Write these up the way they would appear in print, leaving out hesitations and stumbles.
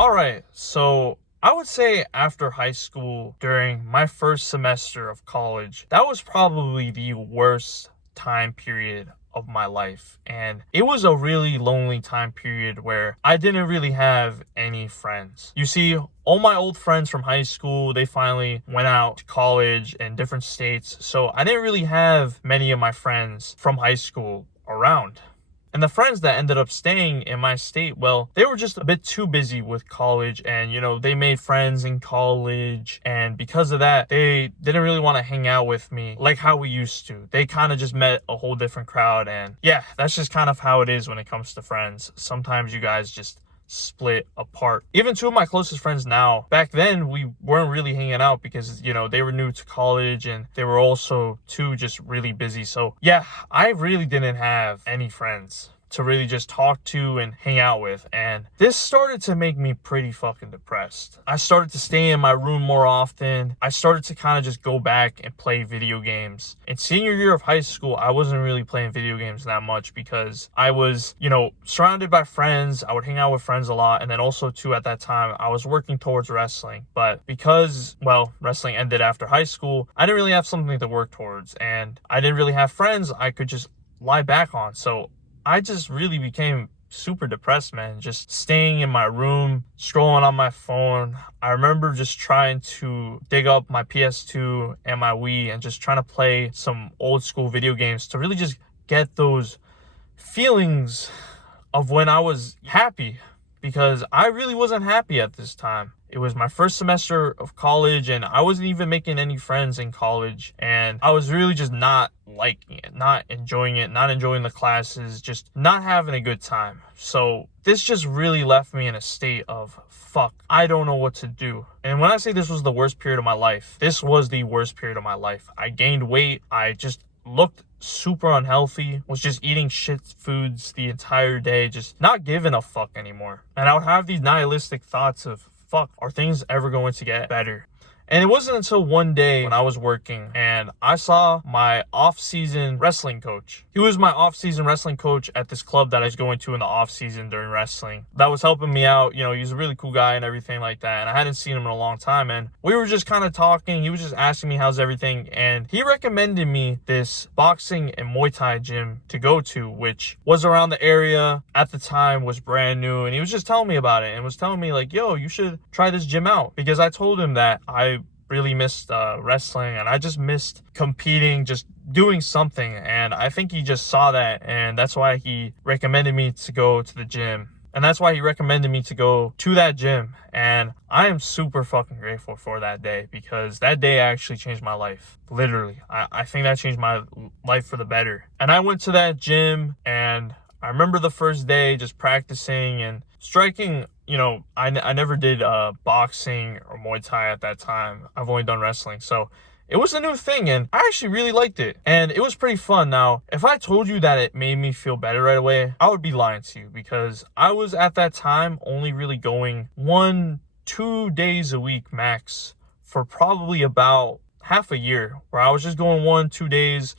All right, so I would say after high school, during my first semester of college, that was probably the worst time period of my life. And it was a really lonely time period where I didn't really have any friends. You see, all my old friends from high school, they finally went out to college in different states. So I didn't really have many of my friends from high school around. And the friends that ended up staying in my state, well, they were just a bit too busy with college and, they made friends in college. And because of that, they didn't really want to hang out with me like how we used to. They kind of just met a whole different crowd. And yeah, that's just kind of how it is when it comes to friends. Sometimes you guys just split apart. Even two of my closest friends now, back then we weren't really hanging out because they were new to college and they were also too just really busy. So yeah, I really didn't have any friends to really just talk to and hang out with. And this started to make me pretty fucking depressed. I started to stay in my room more often. I started to kind of just go back and play video games. In senior year of high school, I wasn't really playing video games that much because I was, surrounded by friends. I would hang out with friends a lot. And then also too, at that time, I was working towards wrestling. But because, wrestling ended after high school, I didn't really have something to work towards. And I didn't really have friends I could just lie back on. So I just really became super depressed, man. Just staying in my room, scrolling on my phone. I remember just trying to dig up my PS2 and my Wii and just trying to play some old school video games to really just get those feelings of when I was happy, because I really wasn't happy at this time. It was my first semester of college and I wasn't even making any friends in college. And I was really just not liking it, not enjoying it, not enjoying the classes, just not having a good time. So this just really left me in a state of, fuck, I don't know what to do. And when I say this was the worst period of my life, this was the worst period of my life. I gained weight. I just looked super unhealthy, was just eating shit foods the entire day, just not giving a fuck anymore. And I would have these nihilistic thoughts of, fuck, are things ever going to get better? And it wasn't until one day when I was working and I saw my off-season wrestling coach. He was my off-season wrestling coach at this club that I was going to in the off-season during wrestling. That was helping me out. He was a really cool guy and everything like that. And I hadn't seen him in a long time. And we were just kind of talking. He was just asking me how's everything. And he recommended me this boxing and Muay Thai gym to go to, which was around the area at the time, was brand new. And he was just telling me about it and was telling me like, yo, you should try this gym out. Because I told him that I really missed wrestling and I just missed competing, just doing something. And I think he just saw that, and that's why he recommended me to go to the gym. And that's why he recommended me to go to that gym. And I am super fucking grateful for that day, because that day actually changed my life. Literally. I think that changed my life for the better. And I went to that gym and I remember the first day just practicing and striking. I never did boxing or Muay Thai at that time. I've only done wrestling. So it was a new thing and I actually really liked it. And it was pretty fun. Now, if I told you that it made me feel better right away, I would be lying to you, because I was at that time only really going 1-2 days a week max for probably about half a year, where I was just going 1-2 days.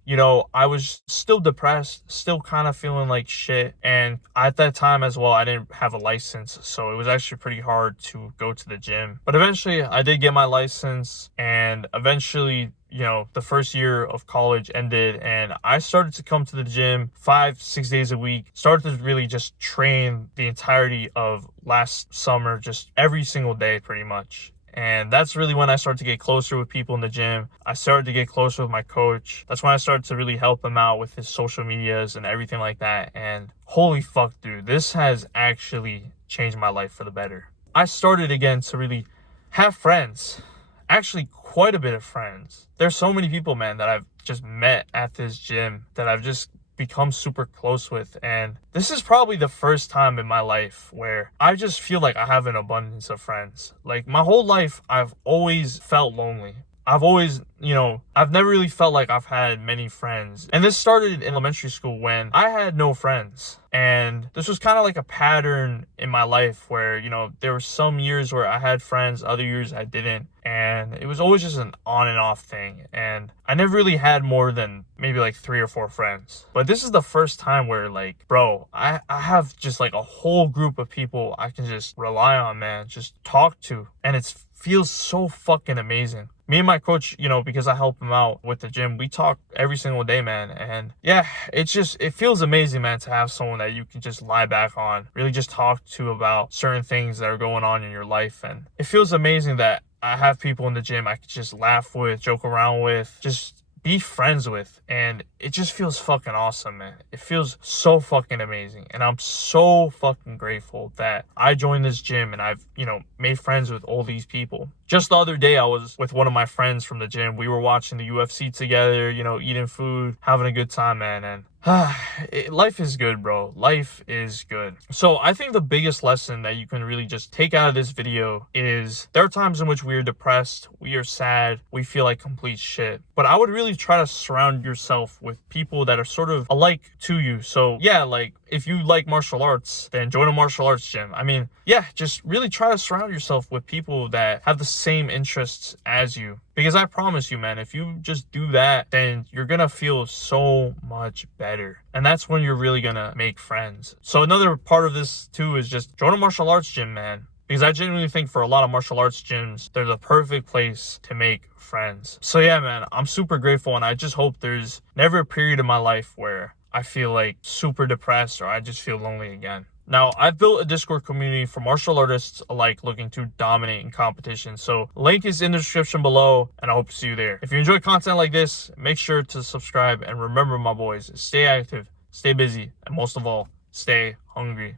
I was still depressed, still kind of feeling like shit. And at that time as well, I didn't have a license. So it was actually pretty hard to go to the gym. But eventually I did get my license, and eventually, the first year of college ended and I started to come to the gym 5-6 days a week, started to really just train the entirety of last summer, just every single day pretty much. And that's really when I started to get closer with people in the gym. I started to get closer with my coach. That's when I started to really help him out with his social medias and everything like that. And holy fuck, dude, this has actually changed my life for the better. I started again to really have friends. Actually, quite a bit of friends. There's so many people, man, that I've just met at this gym that I've just become super close with. And this is probably the first time in my life where I just feel like I have an abundance of friends. Like my whole life, I've always felt lonely. I've always I've never really felt like I've had many friends. And this started in elementary school when I had no friends. And this was kind of like a pattern in my life where, there were some years where I had friends, other years I didn't. And it was always just an on and off thing. And I never really had more than maybe like 3 or 4 friends. But this is the first time where, like, bro, I have just like a whole group of people I can just rely on, man, just talk to. And it feels so fucking amazing. Me and my coach, because I help him out with the gym, we talk every single day, man. And yeah, it feels amazing, man, to have someone that you can just lie back on, really just talk to about certain things that are going on in your life. And it feels amazing that I have people in the gym I could just laugh with, joke around with, just be friends with, and it just feels fucking awesome, man. It feels so fucking amazing, and I'm so fucking grateful that I joined this gym and I've, made friends with all these people. Just the other day, I was with one of my friends from the gym. We were watching the UFC together, eating food, having a good time, man, and life is good, bro. Life is good. So I think the biggest lesson that you can really just take out of this video is there are times in which we are depressed, we are sad, we feel like complete shit. But I would really try to surround yourself with people that are sort of alike to you. So yeah, like if you like martial arts, then join a martial arts gym. I mean, yeah, just really try to surround yourself with people that have the same interests as you. Because I promise you, man, if you just do that, then you're gonna feel so much better. And that's when you're really gonna make friends. So another part of this too is just join a martial arts gym, man. Because I genuinely think for a lot of martial arts gyms, they're the perfect place to make friends. So yeah, man, I'm super grateful, and I just hope there's never a period in my life where I feel like super depressed or I just feel lonely again. Now, I've built a Discord community for martial artists alike looking to dominate in competition. So link is in the description below, and I hope to see you there. If you enjoy content like this, make sure to subscribe, and remember, my boys, stay active, stay busy, and most of all, stay hungry.